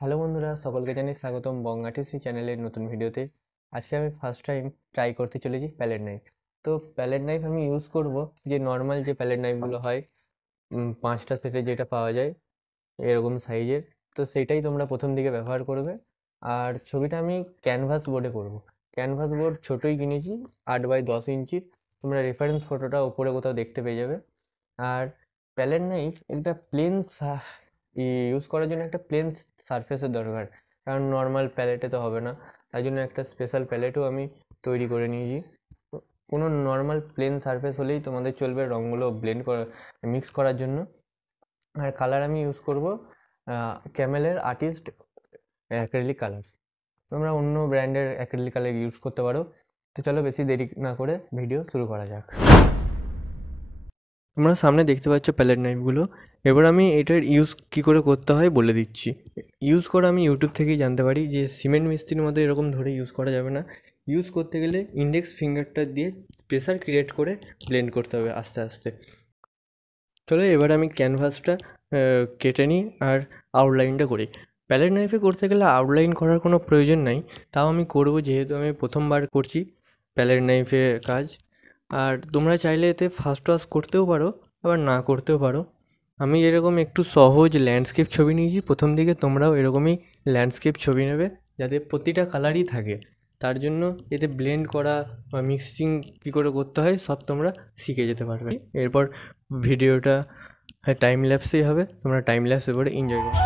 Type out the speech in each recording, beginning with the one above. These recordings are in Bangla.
হ্যালো বন্ধুরা, সকলকে জানাই স্বাগতম বঙ্গাটিসি চ্যানেলের নতুন ভিডিওতে। আজকে আমি ফার্স্ট টাইম ট্রাই করতে চলেছি প্যালেট নাইফ। তো প্যালেট নাইফ আমি ইউজ করব যে নর্মাল যে প্যালেট নাইফগুলো হয়, 5টা সেটে যেটা পাওয়া যায় এরকম সাইজের। তো সেটাই তোমরা প্রথম দিকে ব্যবহার করবে। আর ছবিটা আমি ক্যানভাস বোর্ডে করব। ক্যানভাস বোর্ড ছোটোই কিনেছি, 8x10 ইঞ্চির। তোমরা রেফারেন্স ফটোটা ওপরে কোথাও দেখতে পেয়ে যাবে। আর প্যালেট নাইফ একটা প্লেন ইউজ করার জন্য একটা প্লেন সারফেসের দরকার, কারণ নর্মাল প্যালেটে তো হবে না। তাই জন্য একটা স্পেশাল প্যালেটও আমি তৈরি করে নিয়েছি। কোনো নর্মাল প্লেন সারফেস হলেই তোমাদের চলবে রঙগুলো ব্লেন্ড করা, মিক্স করার জন্য। আর কালার আমি ইউজ করব ক্যামেলের আর্টিস্ট অ্যাক্রিলিক কালার্স। তোমরা অন্য ব্র্যান্ডের অ্যাক্রিলিক কালার ইউজ করতে পারো। তো চলো বেশি দেরি না করে ভিডিও শুরু করা যাক। তোমরা সামনে দেখতে পাচ্ছ প্যালেট নাইফগুলো। এবার আমি এটার ইউজ কী করে করতে হয় বলে দিচ্ছি। ইউজ করা আমি ইউটিউব থেকেই জানতে পারি যে সিমেন্ট মিস্ত্রির মতো এরকম ধরে ইউজ করা যাবে না। ইউজ করতে গেলে ইন্ডেক্স ফিঙ্গারটা দিয়ে প্রেসার ক্রিয়েট করে ব্লেন্ড করতে হবে আস্তে আস্তে। চলো এবার আমি ক্যানভাসটা কেটে নিই আর আউটলাইনটা করি। প্যালেট নাইফে করতে গেলে আউটলাইন করার কোনো প্রয়োজন নাই, তাও আমি করব যেহেতু আমি প্রথমবার করছি প্যালেট নাইফে কাজ। আর তোমরা চাইলে এতে ফার্স্ট ওয়াশ করতেও পারো, আবার না করতেও পারো। আমি এরকম একটু সহজ ল্যান্ডস্কেপ ছবি নিয়েছি প্রথম দিকে, তোমরাও এরকমই ল্যান্ডস্কেপ ছবি নেবে যাতে প্রতিটা কালারই থাকে। তার জন্য এতে ব্লেন্ড করা বা মিক্সিং কী করে করতে হয় সব তোমরা শিখে যেতে পারবে। এরপর ভিডিওটা টাইম ল্যাপসেই হবে, তোমরা টাইম ল্যাপস এবারে এনজয় করো।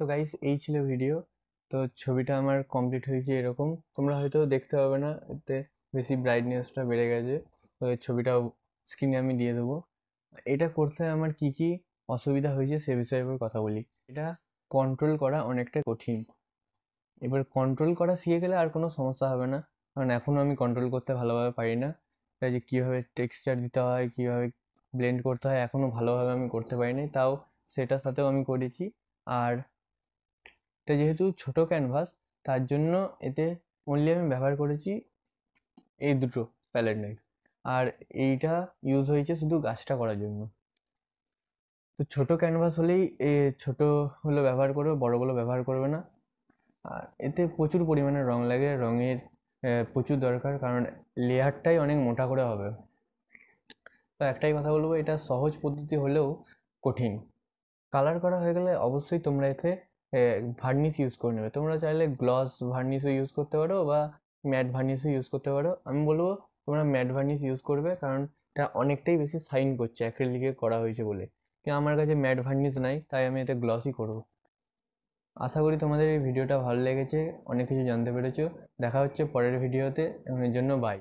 তো গাইস এই ছিল ভিডিও। তো ছবিটা আমার কমপ্লিট হয়েছে এরকম, তোমরা হয়তো দেখতে পাবে না, এতে বেশি ব্রাইটনেসটা বেড়ে গেছে। তো এই ছবিটা স্ক্রিনে আমি দিয়ে দেবো। এটা করতে আমার কি কি অসুবিধা হয়েছে সে বিষয়ে এবার কথা বলি। এটা কন্ট্রোল করা অনেকটা কঠিন। এবার কন্ট্রোল করা শিখে গেলে আর কোনো সমস্যা হবে না, কারণ এখনও আমি কন্ট্রোল করতে ভালোভাবে পারি না। তাই যে কীভাবে টেক্সচার দিতে হয়, কীভাবে ব্লেন্ড করতে হয়, এখনও ভালোভাবে আমি করতে পারিনি, তাও সেটার সাথেও আমি করেছি। আর এটা যেহেতু ছোট ক্যানভাস, তার জন্য এতে অনলি আমি ব্যবহার করেছি এই দুটো প্যালেট নাইফ। আর এইটা ইউজ হয়েছে শুধু গাছটা করার জন্য। তো ছোট ক্যানভাস হলেই ছোটোগুলো ব্যবহার করবে, বড়গুলো ব্যবহার করবে না। আর এতে প্রচুর পরিমাণে রং লাগে, রঙের প্রচুর দরকার, কারণ লেয়ারটাই অনেক মোটা করে হবে। তো একটাই কথা বলবো, এটা সহজ পদ্ধতি হলেও কঠিন। কালার করা হয়ে গেলে অবশ্যই তোমরা এতে ভার্নিশ ইউজ করে নেবে। তোমরা চাইলে গ্লস ভার্নিশও ইউজ করতে পারো বা ম্যাট ভার্নিশও ইউজ করতে পারো। আমি বলবো তোমরা ম্যাট ভার্নিশ ইউজ করবে, কারণ এটা অনেকটাই বেশি শাইন করছে অ্যাক্রিলিকে করা হয়েছে বলে। কিন্তু আমার কাছে ম্যাট ভার্নিশ নাই, তাই আমি এতে গ্লসই করবো। আশা করি তোমাদের এই ভিডিওটা ভালো লেগেছে, অনেক কিছু জানতে পেরেছো। দেখা হচ্ছে পরের ভিডিওতে, এখনের জন্য বাই।